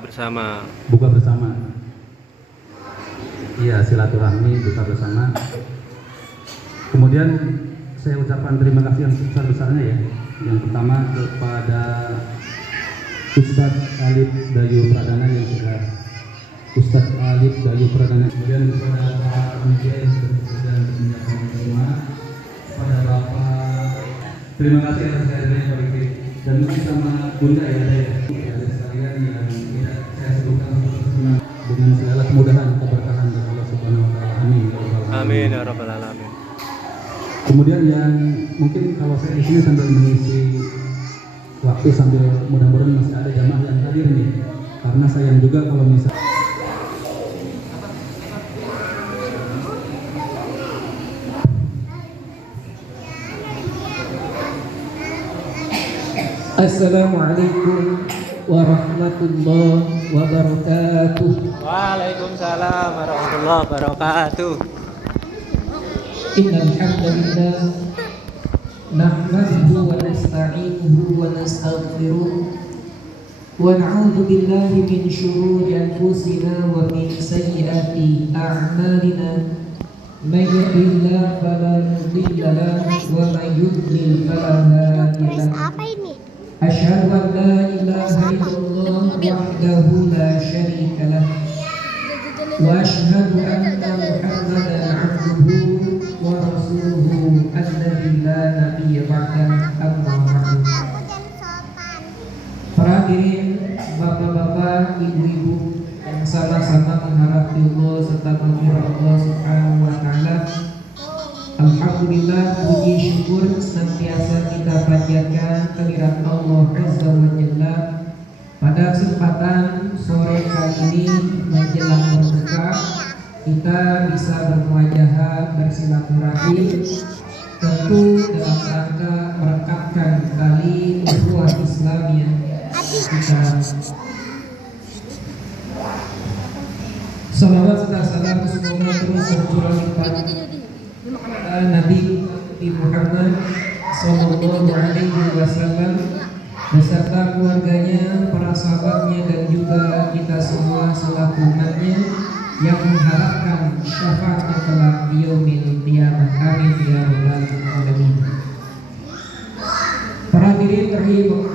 bersama. Buka bersama. Iya, silaturahmi, buka bersama. Kemudian saya ucapkan terima kasih yang sebesar-besarnya ya. Yang pertama kepada Ustadz Alif Dayu Pradana yang sudah kemudian kepada para panitia yang sudah bekerja untuk menyiapkan semua, kepada Bapak, terima kasih atas kehadirannya Pak Riki, dan mungkin sama Bunda ya, ada sekalian yang tidak saya sebutkan dengan segala kemudahan keberkahan dari Allah Subhanahu Wa Taala. Amin. Amin ya rabbal alamin. Kemudian yang mungkin kalau saya di sini sambil mengisi waktu sambil mudah-mudahan masih ada jamaah yang hadir nih, karena sayang juga kalau misalnya Assalamualaikum warahmatullahi wabarakatuh. Waalaikumsalam warahmatullahi wabarakatuh. Innal hamdalillah nahmaduhu wa nasta'inuhu wa nastaghfiruh wa na'udzu billahi min shururi anfusina wa min sayyiati a'malina. May yahdihillahu fala mudilla lahu wa may yudlil fala hadiya lahu. Asyhadu an la ilaha illallah wahdahu la syarika lah wa asyhadu anna Muhammadan 'abduhu wa rasuluhu alladzi la nabiyya ba'dahu, amma ba'du. Para hadirin, bapak-bapak, ibu-ibu yang sama-sama mengharapkan Allah serta menghormati Allah Subhanahu wa taala. Alhamdulillah, puji syukur senantiasa kita panjatkan kehadirat Allah Azza wa Jalla. Pada kesempatan sore kali ini menjelang berbuka, kita bisa bermuajahah bersilaturahmi, tentu dalam rangka merekatkan tali ukhuwah Islamiyah kita. Salawat serta salam semoga terus tercurah limpah Nabi Muhammad Sallallahu Alaihi Wasallam beserta keluarganya, para sahabatnya, dan juga kita semua selaku umatnya yang mengharapkan syafaatnya kelak di yaumil qiyamah. Amin ya rabbal alamin. Para hadirin terhibur,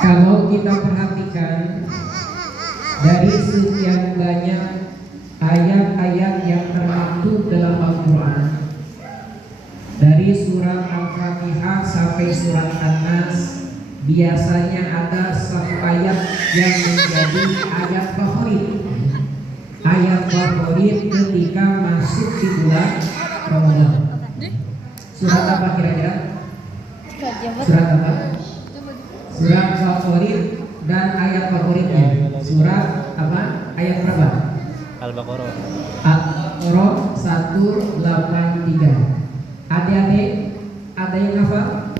kalau kita perhatikan dari sekian banyak ayat-ayat yang termaktub dalam Al-Quran, dari surat Al-Fatihah sampai surat An-Nas, biasanya ada satu ayat yang menjadi ayat favorit. Ayat favorit ketika masuk di bulan Ramadan. Surat apa kira-kira? Surat apa? Surat favorit dan ayat favoritnya. Surat apa? Ayat berapa? Al-Baqarah. Al-Baqarah 183. Adik-adik, ada yang hafal?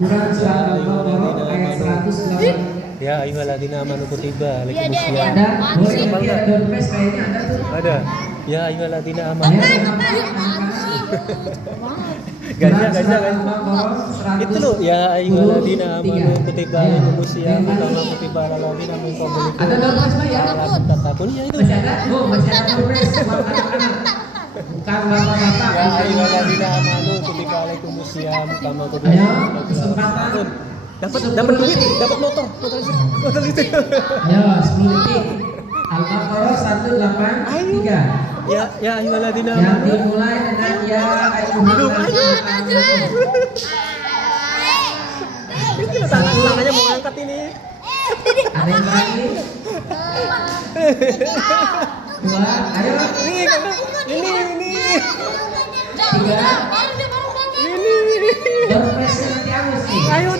Quran surat Al-Baqarah ayat 183. Ya ayyuhalladzina amanu kutiba alaikumusiyam. Ada? Boleh lihat dompet kayaknya ada tuh. Ada. Ya ayyuhalladzina amanu. Gajah. Itu loh, ya ayyuhalladzina amanu kutiba alaikumusiyam kama kutiba alal ladzina min qablikum. Ada dompet ya? Tatakun ya itu. Masih ada? Oh, masih ada dompet buat anak-anak. Bukan bapak-bapak. Ya ayyuhalladzina amanu kutiba alaikumusiyam kama kutiba Ayo, alal ladzina min kesempatan. qablikum. Dapat duit, dapat motor listrik. Ayo, 10 detik. Al-Baqarah 183. Ya ayyuhalladzina Yang amanu. dimulai dengan ya ayyuhalladzina amanu. Tangannya mau angkat ini. Ada yang berani? Dua, ayo. Ini. Tiga. Dompetnya nanti angus nih. Ayo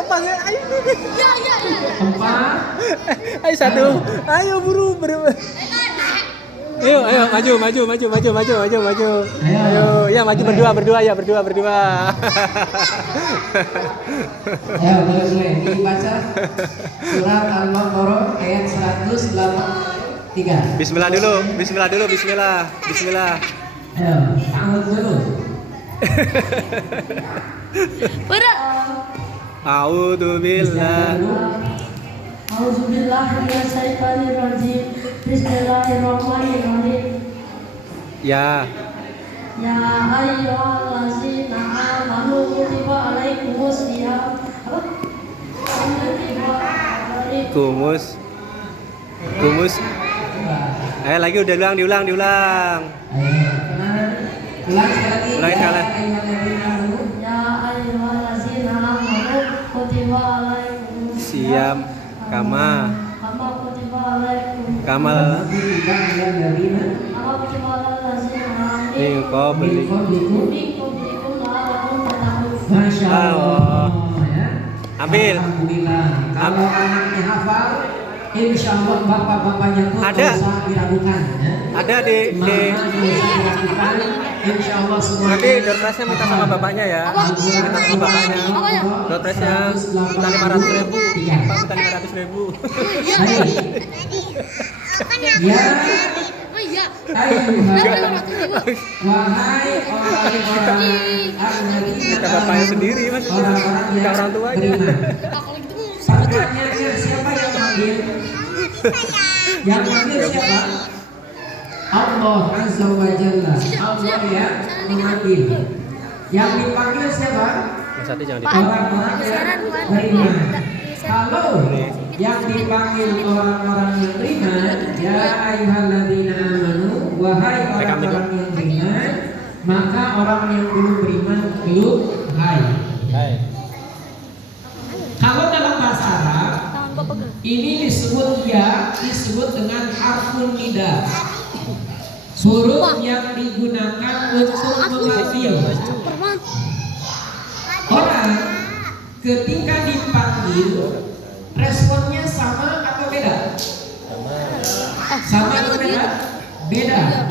lepas ya. Ayo. Empat. Ayo satu. Ayo buru. Ayo maju. Ayo, ya maju berdua. Ayo boleh dibaca surat Al-Baqarah ayat 183. Bismillah dulu. Ayo, tangan dulu. A'udzu billah. Auzubillahiminasyaitonirrajim. Bismillahirrahmanirrahim. Ya. Ya ayyuhallazina amanu kutiba alaikumusiyam. Apa? Kutiba alaikum. Kumus. Lagi udah diulang. Ulang sekali. Ulangi sekali. Ya ayyuhallazina amanu kutiba alaikumusiyam. Siam kama kutiba alaikum. kamal Kutiba alal ladzina Kutiba alallazina min qabli. min qablikum. qablikum la'allakum tattaqun. Masya Allah. Ya. Ambil. Alhamdulillah. Kalau anaknya hafal, insya Allah bapak-bapaknya pun Ada. tidak usah diragukan. Ya. Ada di Mama tidak usah diragukan. Insya Allah semua. nanti doorpresnya minta sama bapaknya ya. Minta sama bapaknya. Doorpresnya minta 500.000. Pak minta 500.000. Baik. Ya. Wahai orang-orang Minta bapaknya sendiri mas. orang-orang Minta yang orang tuanya. beriman. Pertanyaannya siapa yang manggil? Yang manggil siapa? Allah Azza wa Jalla. Allah yang memanggil. Yang dipanggil siapa? Mas Ati jangan dipanggil. Orang-orang yang beriman. Kalau yang dipanggil orang-orang yang beriman, ya ayyuhalladzina amanu, wahai orang-orang yang beriman, maka orang yang belum beriman belum hai. Hai. Kalau dalam bahasa Arab, ini disebut ya, disebut dengan harfun nida. Huruf yang digunakan untuk memanggil. Orang ketika dipanggil, responnya sama atau beda? Sama atau beda? Beda.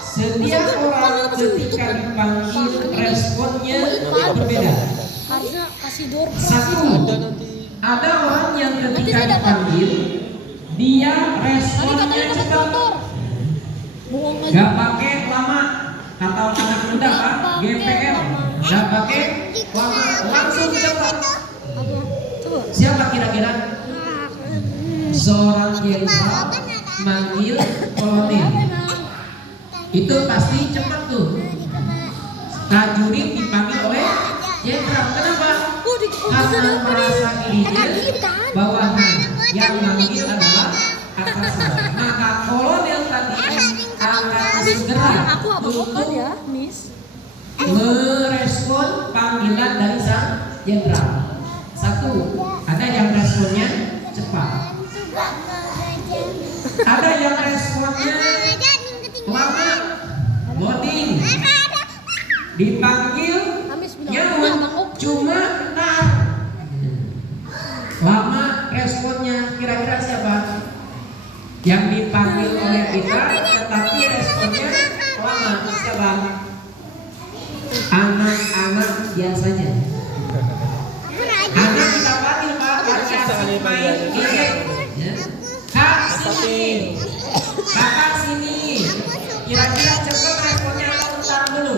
Setiap orang ketika dipanggil, responnya berbeda. Harusnya kasih door. Satu, ada orang yang ketika dipanggil, dia responnya cepat. Gak pakai lama, kata anak muda kan, GPL. Gak pakai lama, langsung cepat. Siapa kira-kira? Seorang jenderal manggil kolonel. Itu pasti cepat tuh. Prajurit dipanggil oleh jenderal. Kenapa? Karena merasa dirinya bawahan, yang manggil adalah atasan. Maka kolonel tadi akan segera untuk merespon panggilan dari sang jenderal. Satu, ada yang responnya cepat, ada yang responnya lama, loading, dipanggil nyaut, cuma bentar, lama responnya. Kira-kira siapa yang dipanggil oleh kita tetapi responnya lama? Siapa? Anak-anak biasanya. Anak kita panggil Pak, kasih main gadget. Ya. Kak sini, kakak sini. Kira-kira cepat responnya atau bentar dulu?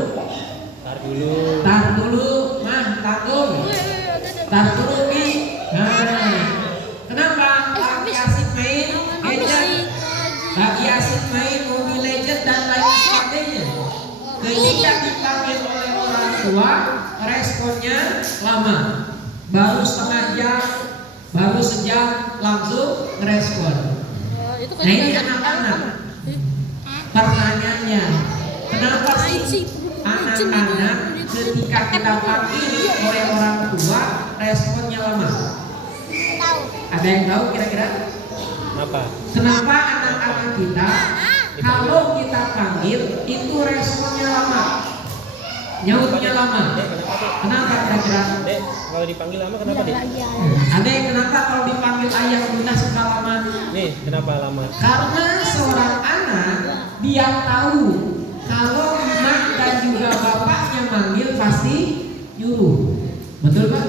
Tar dulu, mah tanggung. Tar dulu Bi. Nah, kenapa? Lagi asik main gadget, lagi asik main Mobile Legends dan lain sebagainya. Ketika dipanggil oleh orang tua, responnya lama. Baru setengah jam, baru sejam langsung ngerespon. Nah ini anak-anak. Pertanyaannya, kenapa sih anak-anak ketika kita panggil oleh orang tua responnya lama? Ada yang tahu kira-kira? Kenapa? Kenapa anak-anak kita kalau kita panggil itu responnya lama, nyautnya lama? Kenapa kira-kira? Dek, kalau dipanggil lama kenapa Dek? Ada yang kenapa kalau dipanggil ayah bunda suka lama? Nih, kenapa lama? Karena seorang anak dia tahu kalau emak dan juga bapaknya manggil pasti nyuruh. Betul Pak?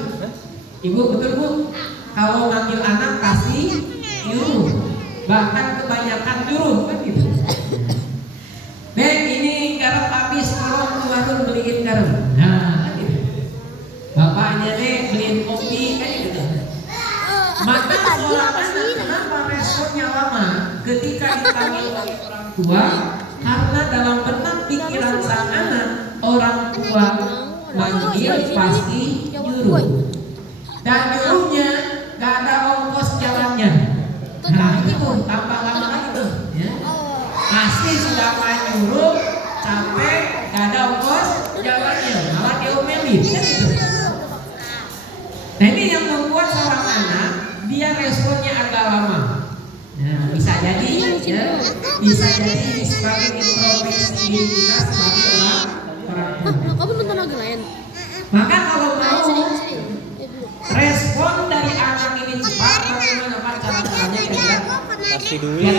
Ibu betul Bu? Kalau manggil anak pasti nyuruh. Bahkan kebanyakan nyuruh kan gitu. Dek ini garam habis, tolong keluarin beliin garam. Nah kan gitu. Bapaknya dek beliin kopi kan gitu. Maka seorang anak kenapa responnya lama ketika dipanggil oleh orang tua? Karena dalam benak pikiran sang anak, orang tua manggil pasti nyuruh. Dan nyuruhnya gak ada ongkos jalannya. Nah itu tambah lama lagi tuh ya. Pasti sudah nyuruh, capek, gak ada ongkos jalannya, malah diomelin kan gitu. Nah ini yang membuat seorang anak dia responnya agak lama. Nah, bisa jadi ya, bisa jadi sebagai introspeksi diri kita sebagai orang tua. Kamu nonton lagu lain? Maka kalau mau respon dari anak ini cepat, bagaimana Pak cara-caranya kira-kira? Kasih duit.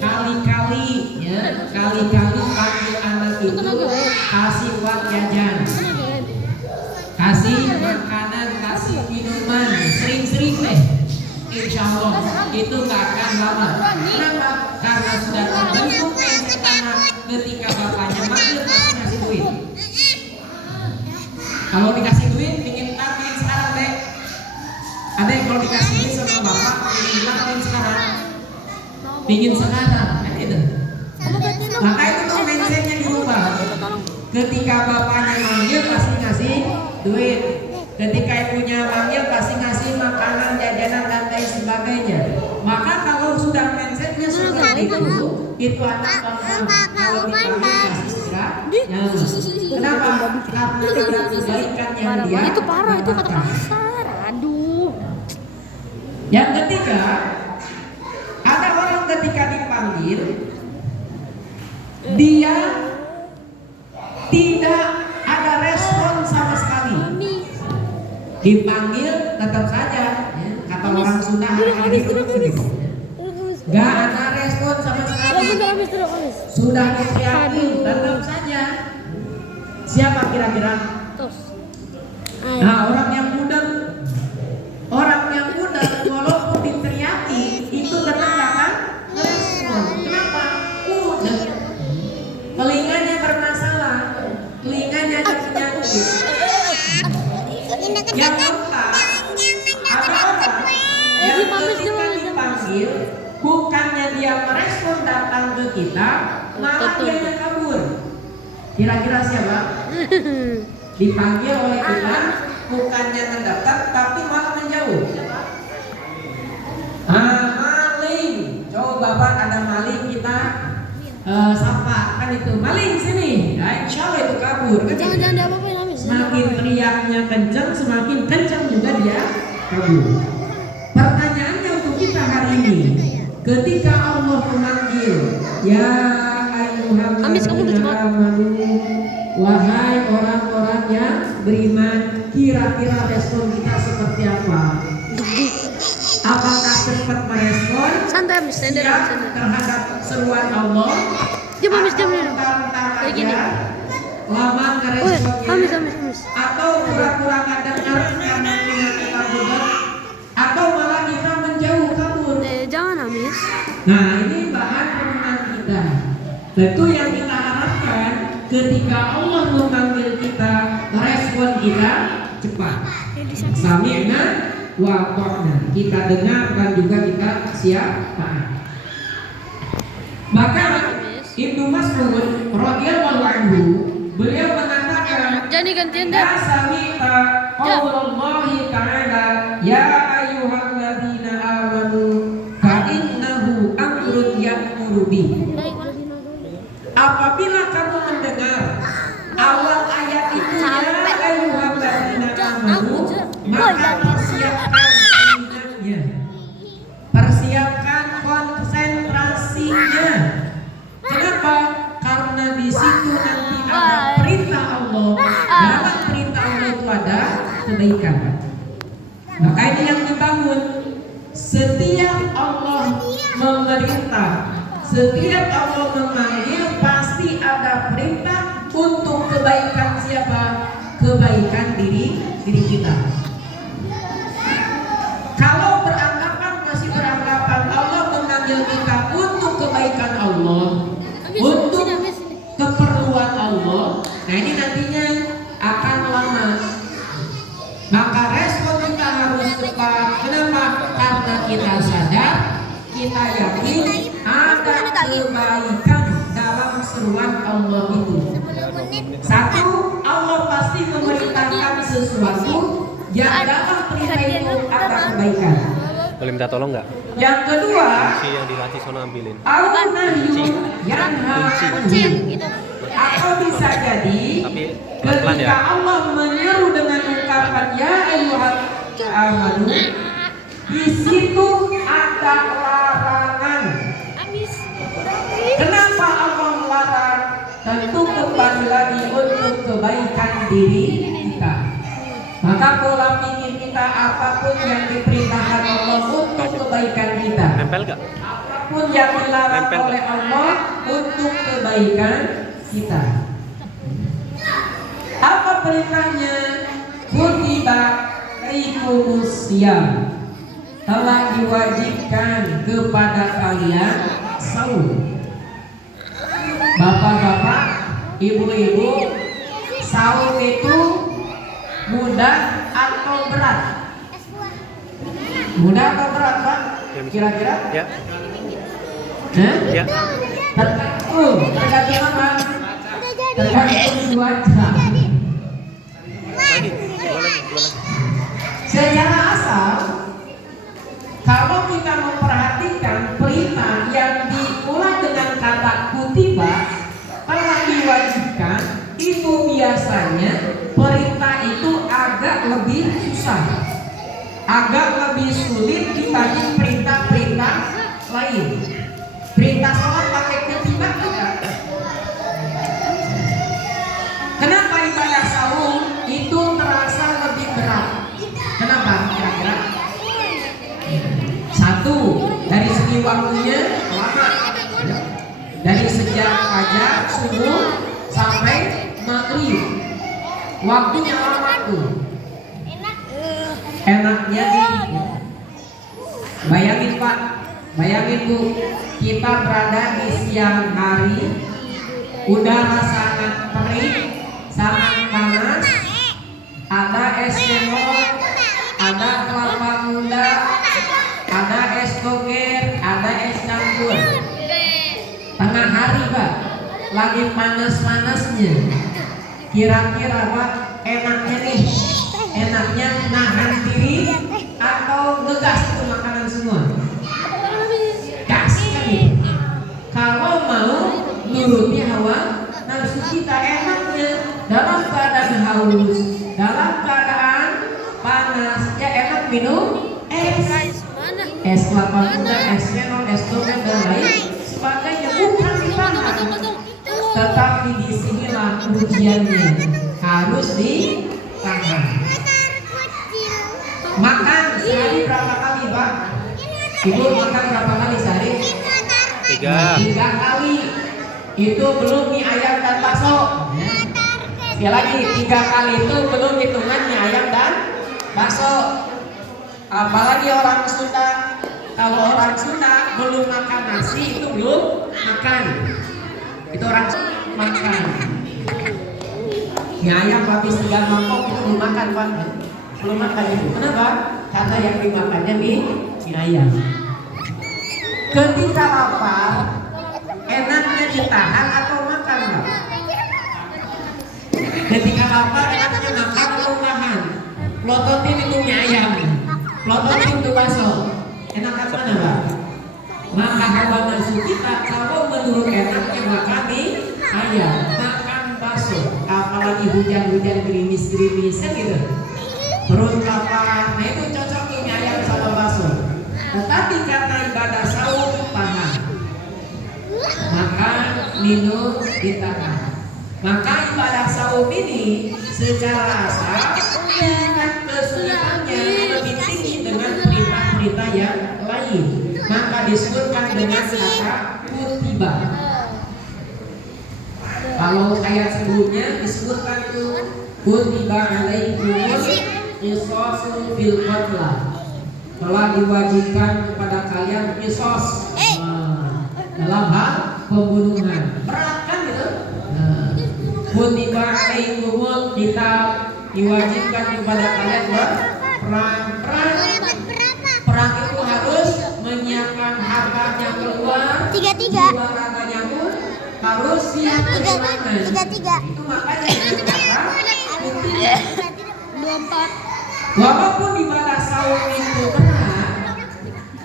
Kali-kali ya, kali-kali panggil anak itu kasih uang jajan, kasih makanan, kasih minuman, sering-sering deh. Insya Allah itu gak akan lama. Kenapa? Karena sudah terbentuk mindset anak ketika bapaknya manggil pasti ngasih duit. Kalau dikasih duit, ingin sekarang deh. Ada yang kalau dikasih duit sama bapak, ingin sekarang. Pingin sekarang, kan itu. Maka itu tuh mindsetnya dirubah. Ketika bapaknya manggil pasti ngasih duit. Ketika ibunya manggil pasti ngasih makanan, jajanan dan lain sebagainya. Maka kalau sudah mindsetnya seperti itu anak bangsa kalau dipanggil pasti segera nyaman. Kenapa? Karena dengan kebaikan yang dia. Itu parah, itu kata kasar. Aduh. Yang ketiga, ada orang ketika dipanggil dia tidak ada respon sama sekali. Dipanggil tetap saja ya, kata orang Sunda nggak ada respon sama sekali. Sudah diteriaki tetap saja. Siapa kira-kira? Nah, orang yang muda walaupun diteriaki itu tetap akan respon. Kenapa? Udah telinganya bermasalah, telinganya ada penyakit. Yang keempat, ada orang yang ketika dipanggil bukannya dia merespon datang ke kita, malah dia kabur. Kira-kira siapa? Dipanggil oleh kita bukannya mendekat tapi malah menjauh. Maling. Coba bapak ada maling kita sapa kan itu maling sini. Nah, insya Allah itu kabur. Jangan diapa-apain Amis. Semakin teriaknya kencang, semakin kencang juga dia kabur. Pertanyaannya untuk kita hari ini, ketika Allah memanggil, ya ayyuhalladzina amanu, wahai orang-orang yang beriman, kira-kira respon kita seperti apa? Apakah cepat merespon? Santai Amis, santai. Terhadap seruan Allah? Diam Amis, diam. Kayak gini. Lama ngeresponnya, atau pura-pura nggak dengar karena kita beban, atau malah kita menjauh kabur. Jangan Amis. Nah ini bahan renungan kita. Tentu yang kita harapkan ketika Allah memanggil kita, respon kita cepat. Sami'na wa ata'na. Kita dengar dan juga kita siap taat. Maka Ibnu Mas'ud radhiyallahu anhu beliau mengatakan, Jadi gantian "Ya dah. sami'ta qaulallahi ta'ala ya ayyuhalladzina amanu fa innahu amrun ya'muru bi." Apabila kamu mendengar awal ayat itu ya ayyuhalladzina amanu, maka persiapkan ingatnya. Persiapkan konsentrasinya. Kenapa? Karena di situ nanti ada perintah Allah. Dalam perintah Allah itu ada kebaikan. Maka ini yang dibangun. Setiap Allah memerintah, setiap Allah memanggil, pasti ada perintah untuk kebaikan siapa? Kebaikan diri kita. Kalau masih beranggapan Allah memanggil kita untuk kebaikan Allah, untuk keperluan Allah, nah ini nantinya akan lama. Maka respon kita harus cepat, kita sadar, kita yakin ada kebaikan dalam seruan Allah itu. Satu, Allah pasti memerintahkan sesuatu yang dalam perintah itu ada kebaikan. Boleh minta tolong nggak? Yang kedua, Kunci yang dilatih sono ambilin. al-nahyu yanha anhu. Atau bisa jadi Tapi pelan-pelan ya. ketika Allah menyeru dengan ungkapan ya ayyuhal amanu, di situ ada larangan. Kenapa Allah melarang? Tentu kembali lagi untuk kebaikan diri kita. Maka pola pikir kita apapun yang diperintahkan Allah untuk kebaikan kita, Nempel nggak? apapun yang dilarang Nempel nggak? oleh Allah untuk kebaikan kita. Apa perintahnya? Kutiba alaikumusiyam, telah diwajibkan kepada kalian saum. Bapak-bapak, ibu-ibu, saum itu mudah atau berat? Mudah atau berat, Pak? Kira-kira? Ya. Hah? Ya. Tergantung apa? Tergantung cuaca. Lagi. Dua lagi. Secara asal, kalau kita memperhatikan perintah yang dimulai dengan kata kutiba, telah diwajibkan, itu biasanya perintah itu agak lebih susah, agak lebih sulit dibanding perintah-perintah lain. Perintah sholat pakai kutiba enggak? Kenapa ibadah saum itu terasa lebih berat? Kenapa kira-kira? Satu, dari segi waktunya lama. Dari sejak fajar subuh sampai maghrib, waktunya lama tuh. Enaknya nih, bayangin Pak, bayangin Bu, kita berada di siang hari, udara sangat terik, sangat panas, ada es cendol, ada kelapa muda, ada es doger, ada es campur. Tengah hari Pak, lagi panas-panasnya. Kira-kira Pak, enaknya nih, enaknya nahan diri atau ngegas itu makanan semua? Gas kan itu. Kalau mau nuruti hawa nafsu kita, enaknya dalam keadaan haus, dalam keadaan panas, ya enak minum es kelapa muda, es cendol, es doger dan lain sebagainya. Bukan ditahan, tetapi disinilah ujiannya, harus ditahan. Makan sehari berapa kali Pak? Ibu makan berapa kali sehari? 3. 3 kali. Itu belum mie ayam dan bakso. Sekali lagi, 3 kali itu belum hitungan mie ayam dan bakso. Apalagi orang Sunda. Kalau orang Sunda belum makan nasi itu belum makan. Itu orang Sunda makan. Mie ayam habis 3 mangkok itu belum makan Pak. Belum makan itu. Kenapa? Karena yang dimakannya mie ayam. Ketika lapar, enaknya ditahan atau makan Pak? Ketika lapar enaknya makan atau nahan? Plototin itu mie ayam, plototin itu bakso. Enakan mana Pak? Maka hawa nafsu kita kalau menurut enaknya makan mie ayam, makan bakso. Apalagi hujan-hujan gerimis-gerimis kan gitu. Perut lapar, nah itu cocok tuh mie ayam sama bakso. Tetapi karena ibadah saum tahan, makan, minum ditahan. Maka ibadah saum ini secara asal tingkat kesulitannya lebih tinggi dengan perintah-perintah yang lain. Maka disebutkan dengan kata kutiba. Kalau ayat sebelumnya disebutkan tuh kutiba alaikumul qisasu fil qatla, telah diwajibkan kepada kalian kisos dalam hal pembunuhan. Berat kan gitu? Kutiba alaikumul kitab, diwajibkan kepada kalian berperang. Perang itu harus menyiapkan hartanya keluar, Tiga. jiwa raganya pun harus siap perjuangan. Tiga. Itu makanya dikatakan ketika 24. walaupun ibadah saum itu berat,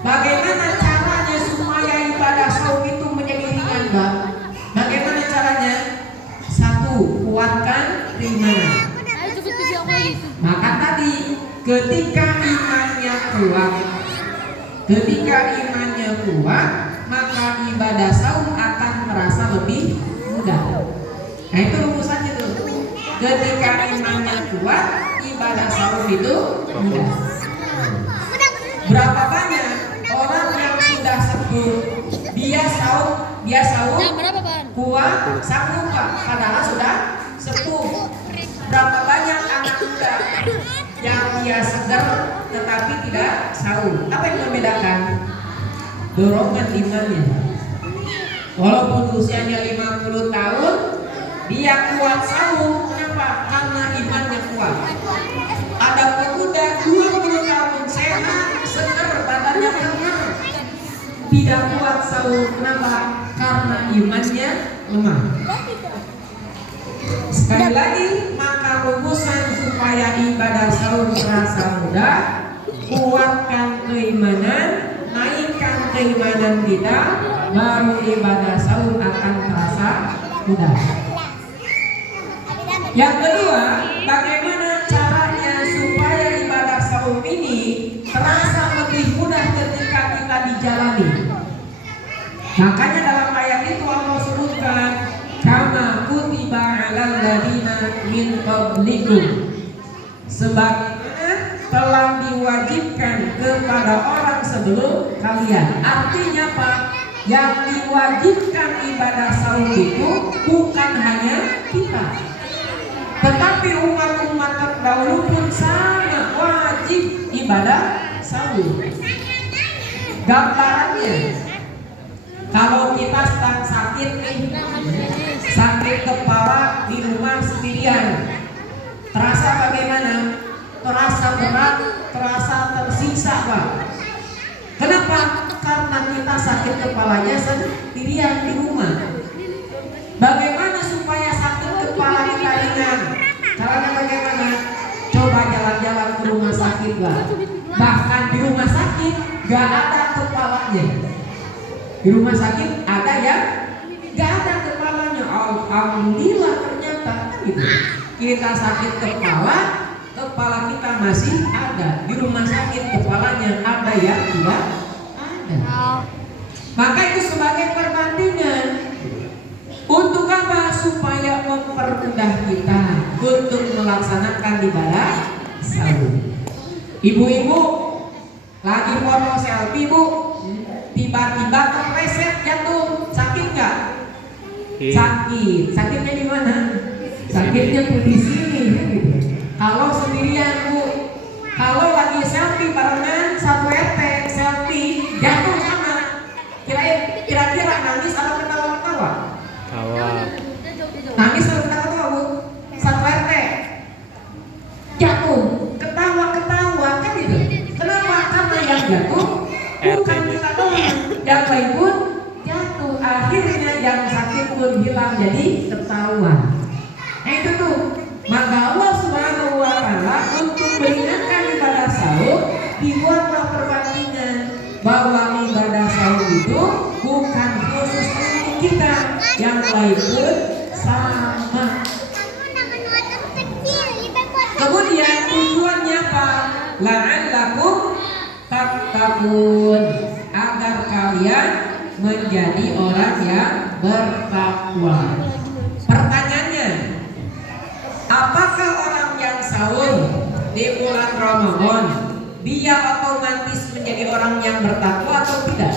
bagaimana caranya supaya ibadah saum itu menjadi ringan, Mbak? Bagaimana caranya? Satu, kuatkan keimanan. Maka tadi ketika imannya kuat, maka ibadah saum akan terasa lebih mudah. Nah itu rumusannya tuh. Ketika imannya kuat, ibadah saum itu mudah. Berapa banyak orang yang sudah sepuh, dia saum kuat, sanggup Pak, padahal sudah sepuh. Berapa banyak anak muda yang dia segar tetapi tidak saum. Apa yang membedakan? Dorongan imannya. Walaupun usianya 50 tahun, dia kuat saum. Kenapa? Karena imannya kuat. Ada pemuda 20 tahun sehat, segar, badannya kenyang, tidak kuat saum. Kenapa? Karena imannya lemah. Sekali lagi, maka rumusan supaya ibadah saum terasa mudah, kuatkan keimanan, naikkan keimanan kita, baru ibadah saum akan terasa mudah. Yang kedua, bagaimana caranya supaya ibadah saum ini terasa lebih mudah ketika kita dijalani. Makanya dalam ayat itu Allah sebutkan, kama kutiba 'alal ladina min qablikum, sebagaimana telah diwajibkan kepada orang sebelum kalian. Artinya apa? Yang diwajibkan ibadah saum itu bukan hanya kita, tetapi umat-umat terdahulu pun sama wajib ibadah saum. Gambarannya, kalau kita sedang sakit nih, sakit kepala di rumah sendirian, terasa bagaimana? Terasa berat, terasa tersiksa, Pak. Kenapa? Karena kita sakit kepalanya sendirian di rumah. Bagaimana supaya sakit kepala kita ringan? Caranya bagaimana? Coba jalan-jalan ke rumah sakit, Pak. Bahkan di rumah sakit gak ada kepalanya. Di rumah sakit ada yang gak ada kepalanya. Alhamdulillah ternyata gitu. Kita sakit kepala, kepala kita masih ada. Di rumah sakit kepalanya ada yang tidak ada. Maka itu sebagai perbandingan. Untuk apa? Supaya mempermudah kita untuk melaksanakan ibadah saum. Ibu-ibu lagi foto selfie, Bu, tiba-tiba kepleset jatuh, sakit nggak? Sakit. Sakitnya di mana? Sakitnya tuh di sini. Kalau sendirian, Bu, kalau lagi selfie barengan satu RT selfie jatuh sama, kira-kira nangis atau ketawa-ketawa? Nangis atau ketawa-ketawa, Bu? Satu RT jatuh, ketawa-ketawa kan gitu. Kenapa? Karena yang jatuh bukan kita doang, yang lain pun jatuh. Akhirnya yang sakit pun hilang jadi ketawa. Nah itu tuh. Maka Allah Subhanahu wa Ta'ala untuk meringankan ibadah saum dibuatlah perbandingan bahwa ibadah saum itu bukan khusus untuk kita, yang lain pun sama. Kemudian tujuannya apa? La'allakum tattaqun, agar kalian menjadi orang yang bertakwa. Pertanyaannya, apakah orang yang saum di bulan Ramadan dia otomatis menjadi orang yang bertakwa atau tidak?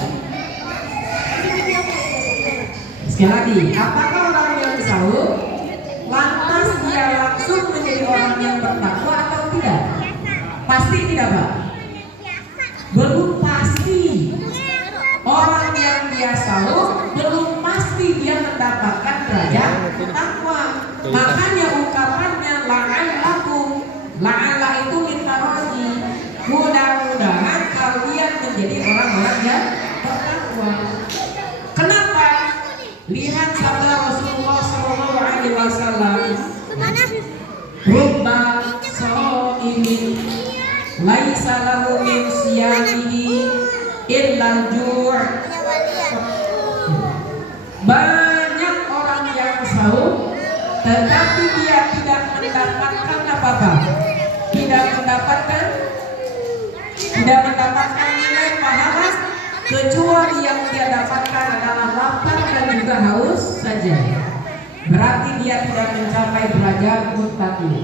Sekali lagi, apakah orang yang saum lantas dia langsung menjadi orang yang bertakwa atau tidak? Pasti tidak, Pak. Belum pasti. Orang yang dia saum belum pasti dia mendapatkan derajat takwa. Makanya ungkapannya la'allakum, la'alla itu litaroji, mudah-mudahan kalian menjadi orang-orang saja bertakwa. Kenapa? Lihat sabda Rasulullah SAW. Rubba sha'imin laisa lahu min siyamihi illa ju'. Banyak orang yang sahur tetapi dia tidak mendapatkan apa-apa. Tidak mendapatkan nilai pahala kecuali yang dia dapatkan adalah lapar dan juga haus saja. Berarti dia tidak mencapai derajat muttaqin.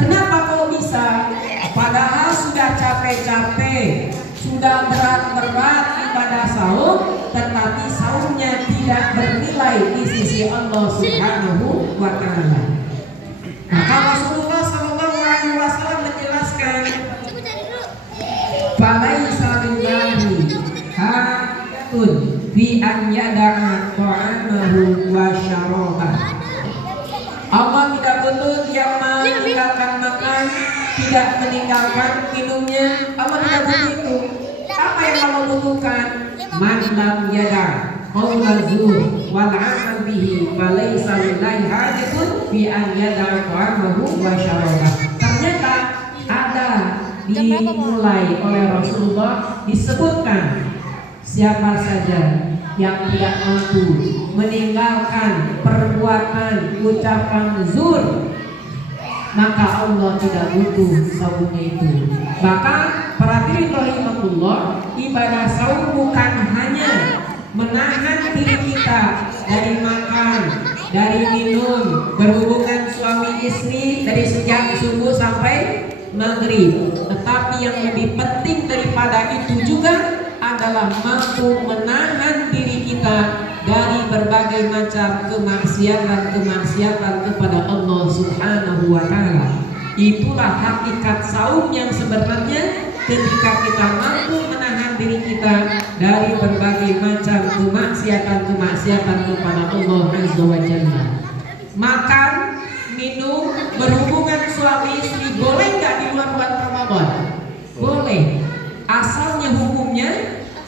Kenapa kau bisa? Padahal sudah capek-capek, sudah berat-berat ibadah sahur, tetapi sahurnya tidak bernilai di sisi Allah Subhanahu wa Ta'ala. Maka Rasulullah SAW menjelaskan, "Falaisa lillahi hajatun fi an yada'a ta'amahu wa syarabah." Allah tidak butuh yang meninggalkan makan, tidak meninggalkan minumnya. Allah tidak butuh itu. Apa yang Allah butuhkan? Man lam yada qaula zur wal 'amal bihi falaysa lillahi hajatun fi an yada ta'amahu wa syarabah. Ternyata ada dimulai oleh Rasulullah disebutkan siapa saja yang tidak mampu meninggalkan perbuatan ucapan zur, maka Allah tidak butuh sahurnya itu. Maka para hadirin rahimahullah, ibadah sahur bukan hanya menahan diri kita dari makan, dari minum, berhubungan suami istri dari sejak subuh sampai maghrib, tetapi yang lebih penting daripada itu juga adalah mampu menahan diri kita dari berbagai macam kemaksiatan kepada Allah Subhanahu wa Ta'ala. Itulah hakikat saum yang sebenarnya, ketika kita mampu menahan diri kita dari berbagai macam kemaksiatan kepada Allah Azza wa Jalla. Makan, minum, berhubungan suami istri boleh nggak di luar bulan Ramadan? Boleh. Asalnya hukumnya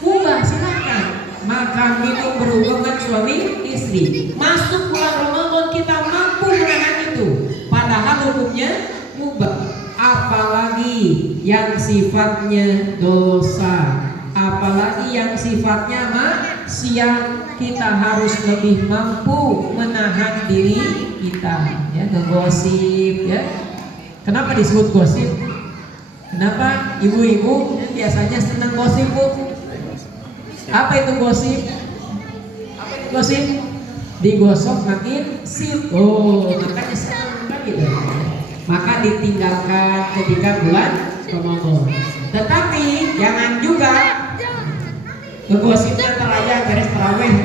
mubah, silakan. Makan, minum, berhubungan suami istri. Masuk bulan Ramadan kita mampu menahan itu, padahal hukumnya mubah. Apalagi yang sifatnya dosa, apalagi yang sifatnya maksiat, kita harus lebih mampu menahan diri kita. Ya, ngegosip, ya. Kenapa disebut gosip? Kenapa ibu-ibu biasanya senang gosip, Bu? Apa itu gosip? Digosok makin sip. Oh, makanya senang gitu. Maka ditinggalkan ketika bulan Ramadan. Tetapi jangan juga ngegosipnya teraja beres tarawih.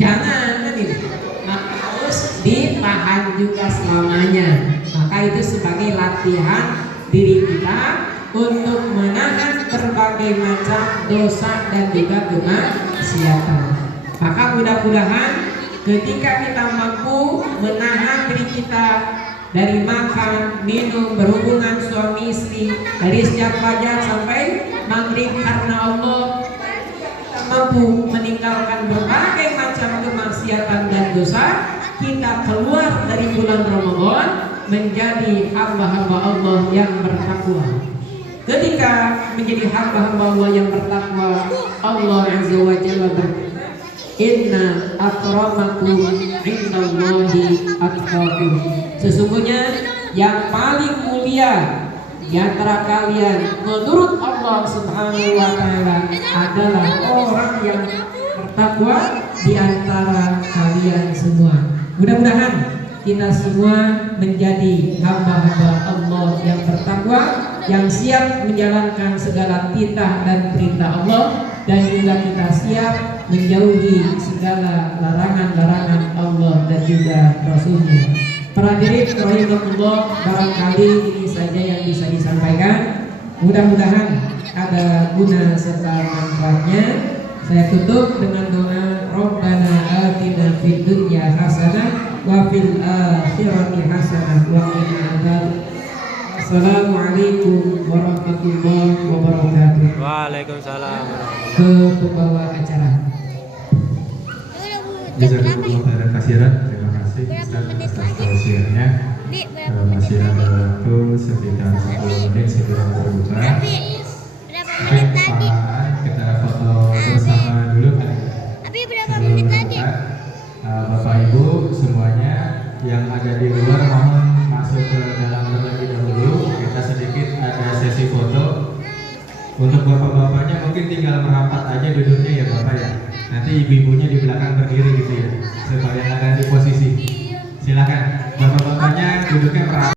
Jangan gitu. Maka harus ditahan juga selamanya. Maka itu sebagai latihan diri kita untuk menahan berbagai macam dosa dan juga kemaksiatan. Maka mudah-mudahan ketika kita mampu menahan diri kita dari makan, minum, berhubungan suami istri dari sejak fajar sampai maghrib karena Allah, kita mampu meninggalkan berbagai macam kemaksiatan dan dosa, kita keluar dari bulan Ramadan menjadi hamba-hamba Allah yang bertakwa. Ketika menjadi hamba-hamba Allah yang bertakwa, Allah Azza wa Jalla berkata, "Inna akramakum indallahi atqakum." Sesungguhnya yang paling mulia di antara kalian menurut Allah Subhanahu wa Ta'ala adalah orang yang bertakwa di antara kalian semua. Mudah-mudahan kita semua menjadi hamba-hamba Allah yang bertakwa, yang siap menjalankan segala titah dan perintah Allah, dan juga kita siap menjauhi segala larangan-larangan Allah dan juga Rasulnya. Para hadirin rahimahullah, barangkali ini saja yang bisa disampaikan. Mudah-mudahan ada guna serta manfaatnya. Saya tutup dengan doa, Rabbana atina fid dunya hasanah wa fil akhirati hasanah wa qina adzabannar. Assalamualaikum warahmatullahi wabarakatuh. Waalaikumsalam warahmatullahi Ke pembawa acara. Jazakumullah khairan kasiran. Terima kasih Berapa Ustaz menit atas lagi? tausiahnya. Bi, berapa menit Masih lagi? ada waktu sekitar 10 menit sebelum berbuka. Abi, berapa menit lagi? Kita foto bersama dulu kali ya. Abi, berapa Sebelum menit lagi? berbuka. Bapak Ibu semuanya yang ada di luar mohon masuk ke dalam terlebih dahulu. Kita sedikit ada sesi foto. Untuk bapak-bapaknya mungkin tinggal merapat aja duduknya ya Bapak ya. Nanti ibu-ibunya di belakang berdiri gitu ya, supaya nggak ganti posisi. Silakan bapak-bapaknya duduknya merapat.